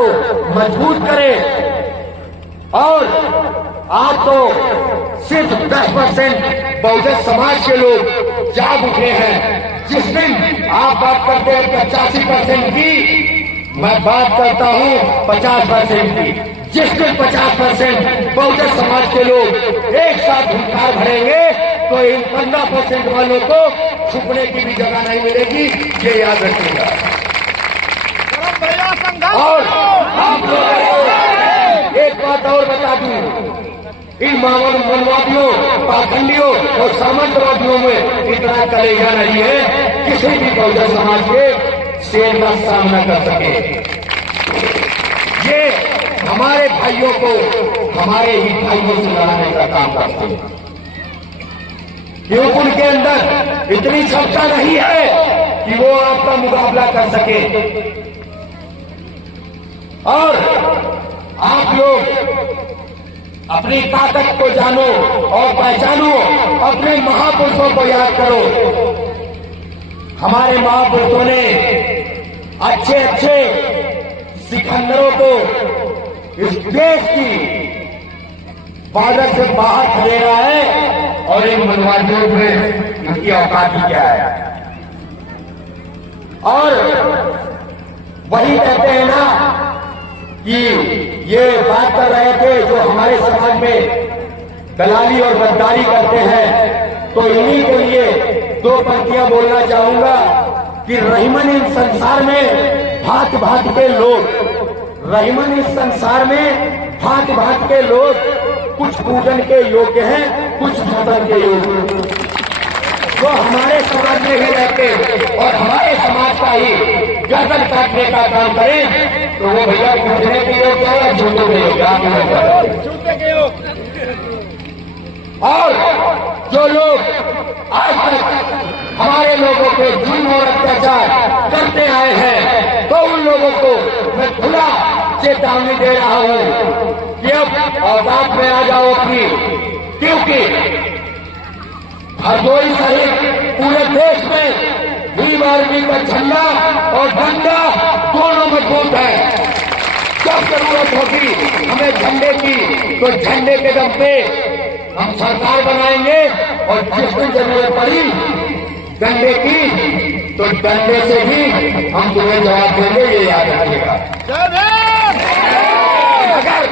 को मजबूत करें। और आज तो सिर्फ 10% बहुजन समाज के लोग जाग उठे हैं। जिस दिन आप बात करते हैं 85% की, मैं बात करता हूं 50% की। जिस दिन 50% बहुजन समाज के लोग एक साथ हुंकार भरेंगे तो इन 15% वालों को छुपने की भी जगह नहीं मिलेगी, ये याद रखिएगा। और आप लोग एक बात और बता दूं, इन मनवादियों, पाखंडियों और सामंतवादियों में इतना कलेजा नहीं है किसी भी बहुजन समाज के शेर का सामना कर सके। ये हमारे भाइयों को हमारे ही भाइयों से लड़ाने का काम करते हैं, क्योंकि उनके अंदर इतनी क्षमता नहीं है कि वो आपका मुकाबला कर सके। और आप लोग अपनी ताकत को जानो और पहचानो, अपने महापुरुषों को याद करो। हमारे महापुरुषों ने अच्छे अच्छे सिकंदरों को इस देश की बॉर्डर से बाहर खदेड़ा है और इन मनवादियों में इनकी औकात ही क्या है। और वही कहते हैं ना कि ये बात कर रहे थे जो हमारे समाज में दलाली और गद्दारी करते हैं, तो इन्हीं के लिए दो पंक्तियां बोलना चाहूंगा कि रहीमन इस संसार में भांत भांत के लोग, रहीमन इस संसार में भांत भांत के लोग, कुछ पूजन के योग्य हैं, कुछ जतन के योग्य। जो हमारे समाज में ही रहते और हमारे समाज का ही गर्दन काटने का काम करें तो वो भैया पूजने के योग्य है या झूठों के योग्य। और जो लोग आज तक हमारे लोगों के जुल्म और अत्याचार करते आए हैं, तो उन लोगों को मैं खुला चेतावनी दे रहा हूं कि अब औकात में आ जाओ अपनी, क्योंकि हरदोई सहित पूरे देश में भीम आर्मी का झंडा और डंडा दोनों मजबूत है। जब जरूरत होगी हमें झंडे की तो झंडे के दम पे हम सरकार बनाएंगे, और जिस दिन जरूरत पड़ी डंडे की तो डंडे से भी हम तुम्हें जवाब देंगे, ये याद रखिएगा। अगर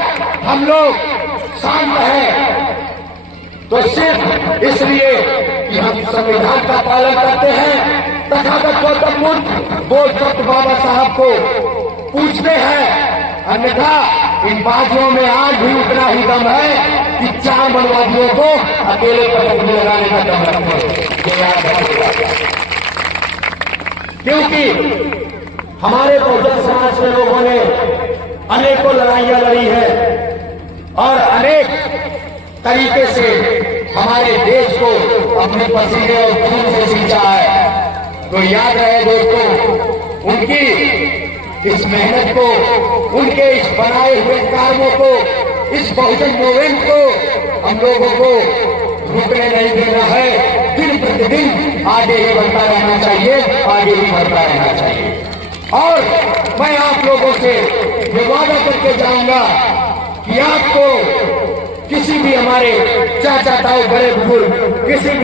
हम लोग शांत हैं तो सिर्फ इसलिए कि हम संविधान का पालन करते हैं, तथागत गौतम बुद्ध बोधसत्व बाबा साहब को पूछते हैं, अन्यथा इन बाजियों में आज भी उतना ही दम है कि 4 मनवादियों को अकेले पटक में लगाने का दम रखते, ये याद रखिएगा। क्योंकि हमारे बहुजन समाज के लोगों ने अनेकों लड़ाइयां लड़ी है और अनेक तरीके से हमारे देश को अपने पसीने और खून से सींचा है। तो याद रहे दोस्तों, उनकी इस मेहनत को, उनके इस बनाए हुए कार्यों को, इस बहुजन मूवमेंट को हम लोगों को रुकने नहीं देना है। दिन प्रतिदिन आगे ही बढ़ता रहना चाहिए, आगे ही बढ़ता रहना चाहिए। और मैं आप लोगों से ये वादा करके जाऊंगा कि आपको किसी भी हमारे चाचा ताऊ बड़े बुजुर्ग किसी